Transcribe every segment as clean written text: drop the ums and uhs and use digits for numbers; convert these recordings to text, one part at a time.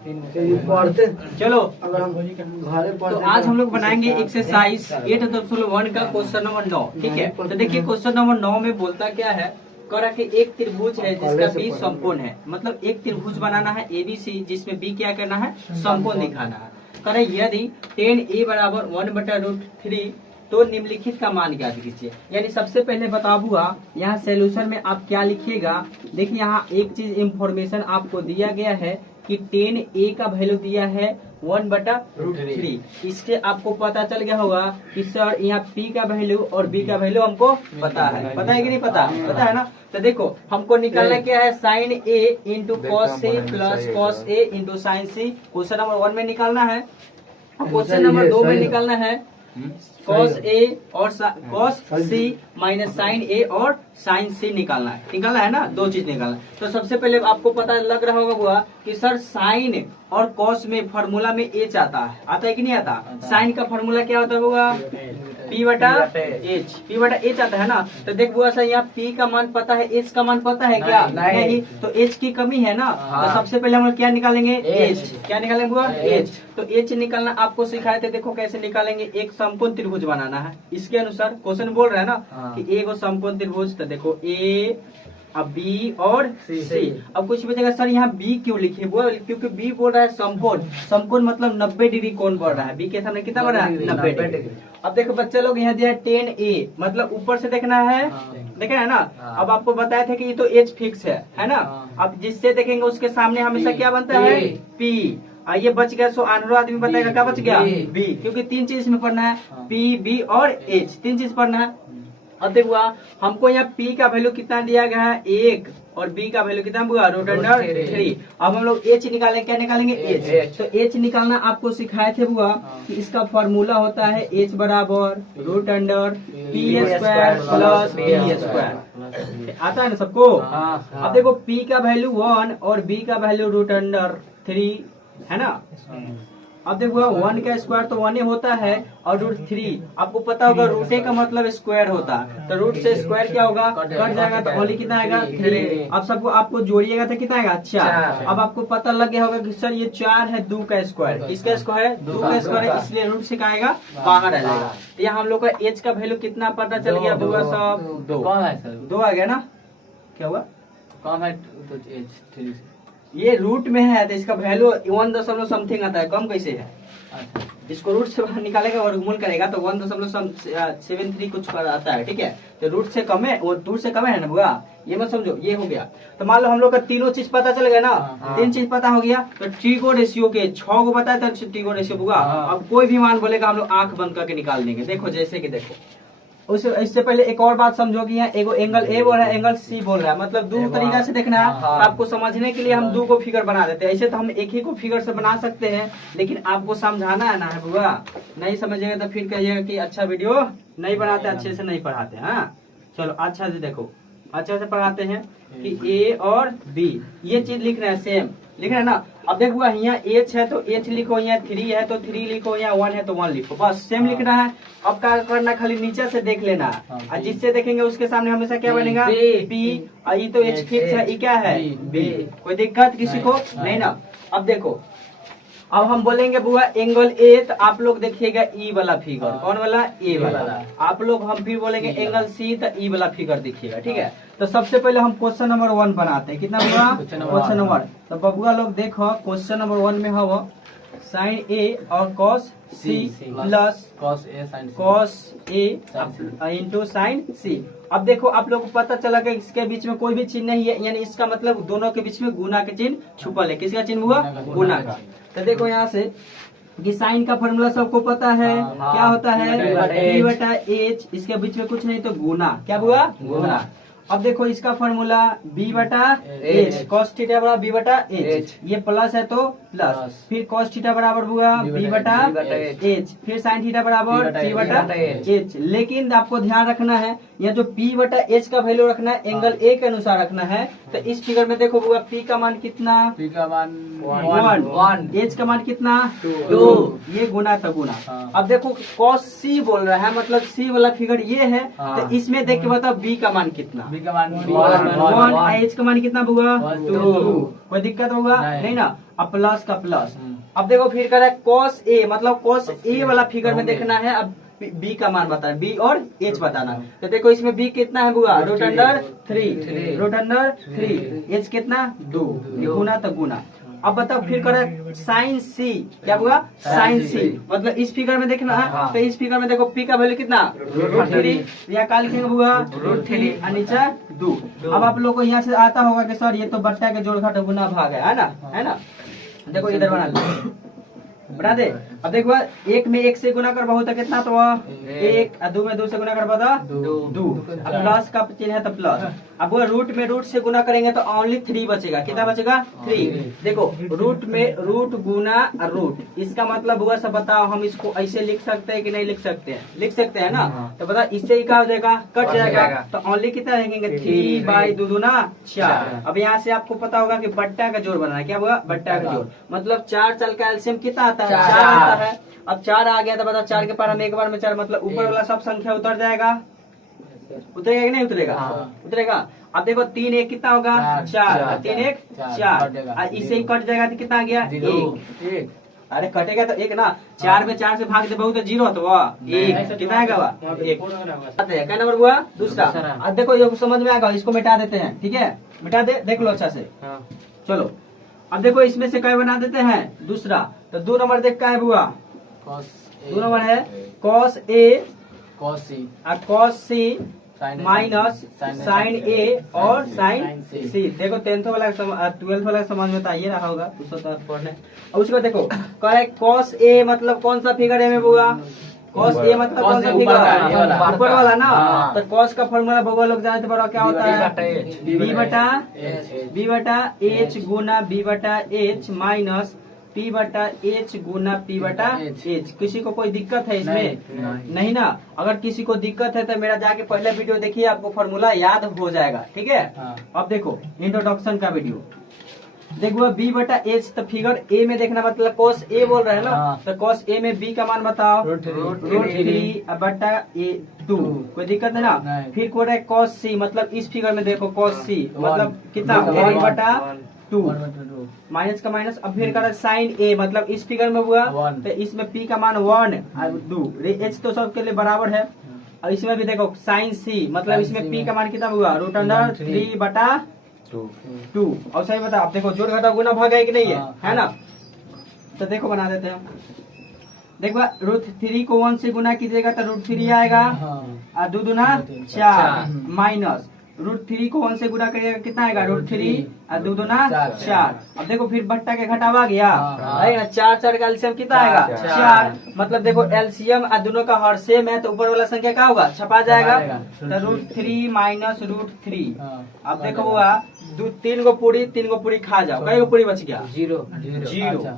पढ़ते चलो अगर हम घरे तो पढ़ते आज हम लोग बनाएंगे एक्सरसाइज 8.1 का क्वेश्चन नंबर 9। ठीक है, तो देखिए क्वेश्चन नंबर 9 में बोलता क्या है, करा कि एक त्रिभुज है जिसका बी समकोण है। मतलब एक त्रिभुज बनाना है एबीसी, जिसमें बी क्या करना है, समकोण दिखाना है। करे यदि tan a बराबर 1/√3 तो निम्नलिखित का मान ज्ञात कीजिए। यानी सबसे पहले बताऊंगा यहाँ सोल्यूशन में आप क्या लिखिएगा। देखिए यहाँ एक चीज इंफॉर्मेशन आपको दिया गया है कि tan a का वैल्यू दिया है 1/√3। इससे आपको पता चल गया होगा कि सर यहाँ p का वैल्यू और b का वैल्यू हमको पता है। पता है कि नहीं पता? पता है ना। तो देखो हमको निकालना क्या है, sine a into cos c plus cos a into sine c। Question number 1 में निकालना है। क्वेश्चन नंबर 2 में निकालना है कॉस ए और कॉस सी माइनस साइन ए और साइन सी निकालना है ना। दो चीज निकालना है। तो सबसे पहले आपको पता लग रहा होगा कि सर साइन और कॉस में फॉर्मूला में एच आता है कि नहीं आता? साइन का फॉर्मूला क्या होता होगा, P बटा एच आता है ना। तो देख बुआ सर यहाँ P का मान पता है, H का मान पता है क्या? नहीं। तो H की कमी है ना। तो सबसे पहले हम लोग क्या निकालेंगे, H। क्या निकालेंगे बुआ, H। तो H निकालना आपको सिखाए थे, देखो कैसे निकालेंगे। एक समकोण त्रिभुज बनाना है, इसके अनुसार क्वेश्चन बोल रहा है ना कि एक समकोण त्रिभुज। तो देखो A अब बी और सी। अब कुछ बचेगा सर यहाँ बी क्यों लिखे, क्योंकि बी बोल रहा है समकोण। समकोण मतलब 90 डिग्री कोण बढ़ रहा है। बी के सामने कितना बढ़ रहा है, 90 डिग्री। अब देखो बच्चे लोग यहाँ दिया है tan a, मतलब ऊपर से देखना है, देखे है ना। अब आपको बताया था कि ये तो एच फिक्स है ना। अब जिससे देखेंगे उसके सामने हमेशा क्या बनता है, पी। ये बच गया, सो आनरो आदमी बताएगा क्या बच गया, बी। क्योंकि तीन चीज में पढ़ना है, पी बी और एच, तीन चीज पढ़ना है। अब देखो हमको यहाँ P का वैल्यू कितना दिया गया है, 1, और B का वैल्यू कितना हुआ, √3। अब हम लोग H निकालेंगे, क्या निकालेंगे, H। तो H निकालना आपको सिखाए थे बुआ कि इसका फॉर्मूला होता है H बराबर √P² प्लस B²। आता है ना सबको। अब देखो P का वैल्यू 1 और B का वैल्यू √3 है ना। अब देखो 1 का स्क्वायर तो 1 ही होता है, और √3 आपको पता होगा रूट का मतलब स्क्वायर होता है। तो रूट से स्क्वायर क्या होगा, कट जाएगा। तो ओनली कितना आएगा, 3। अब सबको आपको जोड़िएगा तो कितना आएगा, 4। अब आपको पता लग गया होगा कि सर ये 4 है 2 का स्क्वायर, किसका स्क्वायर, 2 का स्क्वायर, इसलिए रूट से क्या आएगा, बाहर आ जाएगा। तो यहाँ हम लोग का एच का वैल्यू कितना पता चल गया बुआ सब, 2 आ गया ना। क्या हुआ, कम है तो एच, ये रूट में है तो इसका वैल्यू 1 समथिंग आता है, कम कैसे है। इसको रूट से बाहर निकालेगा, वर्गमूल करेगा तो 1.73 कुछ आता है। ठीक है, तो रूट से कम है, वो रूट से कम है ना बुआ, ये मत समझो। ये हो गया। तो मान लो हम लोग का तीनों चीज पता चल गया ना, 3 चीज पता हो गया। तो ट्रीगो रेशियो के 6 को बताया था ट्रीगो रेशियो बुआ। अब कोई भी मान बोलेगा हम लोग आंख बंद करके निकाल देंगे। देखो जैसे कि देखो इससे पहले एक और बात समझो कि यहाँ एगो एंगल ए बोल रहा है, एंगल सी बोल रहा है, मतलब दो तरीका से देखना है। आपको समझने के लिए हम 2 को फिगर बना देते हैं। ऐसे तो हम एक ही को फिगर से बना सकते हैं, लेकिन आपको समझाना है ना है बुआ। नहीं समझिएगा तो फिर कहिएगा कि अच्छा वीडियो नहीं बनाते, अच्छे से नहीं पढ़ाते। हाँ चलो अच्छा से देखो, अच्छे से पढ़ाते हैं कि ए और बी ये चीज लिख रहे हैं, सेम लिख रहे हैं ना। अब देखो यहाँ एच है तो एच लिखो, यहाँ 3 है तो 3 लिखो, यहाँ 1 है तो 1 लिखो, बस सेम लिखना है। अब क्या करना, खाली नीचे से देख लेना है, और जिससे देखेंगे उसके सामने हमेशा क्या बनेगा, पी। ये तो एच फिक्स है, ये क्या है, बी। कोई दिक्कत किसी को नहीं ना। अब देखो अब हम बोलेंगे बुआ एंगल ए, तो आप लोग देखिएगा ई वाला फिगर, कौन वाला, ए वाला। आप लोग हम फिर बोलेंगे एंगल सी, तो ई वाला फिगर देखिएगा। ठीक है, तो सबसे पहले हम क्वेश्चन नंबर 1 बनाते हैं। कितना बुआ, क्वेश्चन नंबर। तो बबुआ लोग देखो क्वेश्चन नंबर 1 में हो साइन ए और cos C plus cos A into sine सी। अब देखो आप लोग को पता चला कि इसके बीच में कोई भी चिन्ह नहीं है, यानी इसका मतलब दोनों के बीच में गुना के चिन्ह छुपल है। किसका चिन्ह हुआ, गुना का। तो देखो यहाँ से कि साइन का फॉर्मूला सबको पता है, क्या होता है, b बटा एच। इसके बीच में कुछ नहीं तो गुना, क्या हुआ, गुना। अब देखो इसका फॉर्मूला b बटा एच, कॉस थीटा बराबर b बटा एच, ये प्लस है तो प्लस, फिर कॉस थीटा बराबर हुआ b बटा एच, फिर साइन थीटा बराबर p बटा एच। लेकिन आपको ध्यान रखना है यह जो p बटा एच का वैल्यू रखना है एंगल ए के अनुसार रखना है। तो इस फिगर में देखो हुआ p का मान कितना, p का मान 1, एच का मान कितना 2, ये गुना था गुना। अब देखो कॉस c बोल रहा है, मतलब c वाला फिगर ये है। तो इसमें देख के बताओ b का मान कितना, का मान 1, एच का मान कितना होगा 2। कोई दिक्कत होगा नहीं। नहीं ना। अब प्लस का प्लस। अब देखो फिर कर रहा है cos a, मतलब cos a वाला फिगर में देखना है। अब b का मान बताना, b और h बताना। तो देखो इसमें b कितना है बुआ root under 3, root under 3, h कितना 2, गुना तो गुना। अब बताओ फिर करे साइन सी, क्या हुआ साइन सी, मतलब इस फिगर में देखना है। तो इस फिगर में देखो p का वैल्यू कितना रूट 3, या काल लिखेंगे हुआ रूट 3 और नीचे 2। अब आप लोग को यहाँ से आता होगा कि सर ये तो बट्टा के जोड़ घट गुना भाग है ना, है ना। देखो इधर बना लो, बना दे। अब देखो एक में एक से गुना कर बहुत है कितना, तो एक, दो में दो से गुना कर बहुत 2, प्लस का चिन्ह है तो प्लस। अब वो रूट में रूट से गुना करेंगे तो ओनली 3 बचेगा। कितना बचेगा 3। देखो रूट में रूट गुना रूट, इसका मतलब हुआ सब बताओ हम इसको ऐसे लिख सकते हैं कि नहीं लिख सकते हैं, लिख सकते हैं ना। तो बताओ इससे ही क्या हो जाएगा कट जाएगा। तो ओनली कितना रहेंगे 3/2 दूना 4। अब यहाँ से आपको पता होगा कि बट्टा का जोड़ बनाना है, क्या हुआ बट्टा का जोड़, मतलब 4 चल का एलसीएम कितना आता है 4 आता है। अब 4 आ गया तो बता 4 के पार हम एक बार में 4, मतलब ऊपर वाला सब संख्या उतर जाएगा, उतरेगा कि नहीं उतरेगा उतरेगा। अब देखो 3 1 कितना होगा 4, 3 1 4, इससे ही कट जाएगा तो कितना आ गया 1। अरे कटेगा तो 1 ना, 4 में 4 से भाग दे बहुत 0 तो 1 कितना आएगा 1। क्या नंबर हुआ दूसरा। अब देखो ये समझ में आएगा, इसको मिटा देते हैं, ठीक है मिटा दे, देख लो अच्छा से। चलो अब देखो इसमें से क्या बना देते हैं दूसरा। तो 2 नंबर देख क्या है बुआ 2 नंबर है cos a और cos c minus sine a और साइन c। देखो 10th वाला 12th वाला समझ में तो आइए रहा होगा पढ़ने। अब उसको देखो कह रहे cos a मतलब कौन सा फिगर है में बुआ, cos a मतलब कौन सा फिगर ऊपर वाला ना। तो cos का फॉर्मूला बउआ लोग जानते बड़ा क्या होता है b बटा h गुना b बटा h माइनस p बटा h गुना p बटा h। किसी को कोई दिक्कत है इसमें नहीं ना। अगर किसी को दिक्कत है तो मेरा जाके पहले वीडियो देखिए, आपको फॉर्मूला याद हो जाएगा, ठीक है। अब देखो इंट्रोडक्शन का वीडियो देखो b बटा h, तो फिगर a में देखना, मतलब cos a बोल रहे हैं ना। तो cos a में b का मान बताओ रूट 3 बटा a 2, कोई दिक्कत है ना। फिर को रहे cos c, मतलब इस फिगर में देखो cos c मतलब कितना 1 बटा 2 माइनस का माइनस। अब फिर कर साइन a, मतलब इस फिगर में हुआ तो इसमें p का मान 1 और 2, h तो सबके लिए बराबर है। और इसमें भी देखो साइन c, मतलब इसमें p का मान कितना हुआ रूट अंडर 3 बटा 2। और सही बता, आप देखो जोड़ घटा गुना भाग है कि नहीं है ना। तो देखो बना देते हैं। देखो रूट 3 को 1 से गुना कीजिएगा तो रूट 3 आएगा और 2 दूना 4 माइनस रूट 3 को 1 से गुना करिएगा कितना आएगा रूट 3 और 2 दूना 4। अब देखो फिर बट्टा के घटावा गया है ना, 4 4 का एलसीएम कितना आएगा 4, मतलब देखो एलसीएम और दोनों का हर सेम है तो ऊपर वाला संख्या क्या होगा छपा जाएगा। तो रूट 3 माइनस रूट 3। अब देखो हुआ 3 गो पूरी खा जाओ, कई गो पूरी बच गया 0।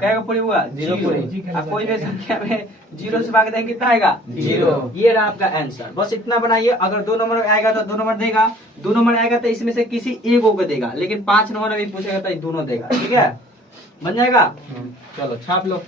कई गो पूरी हुआ 0 पूरी। अब कोई भी संख्या में 0 से भाग देंगे कितना आएगा 0। ये रहा आपका आंसर, बस इतना बनाइए। अगर 2 नंबर आएगा तो 2 नंबर देगा, 2 नंबर आएगा तो इसमें से किसी एक को देगा, लेकिन 5 नंबर अभी पूछेगा तो दोनों देगा, ठीक है बन जाएगा। चलो छाप लो।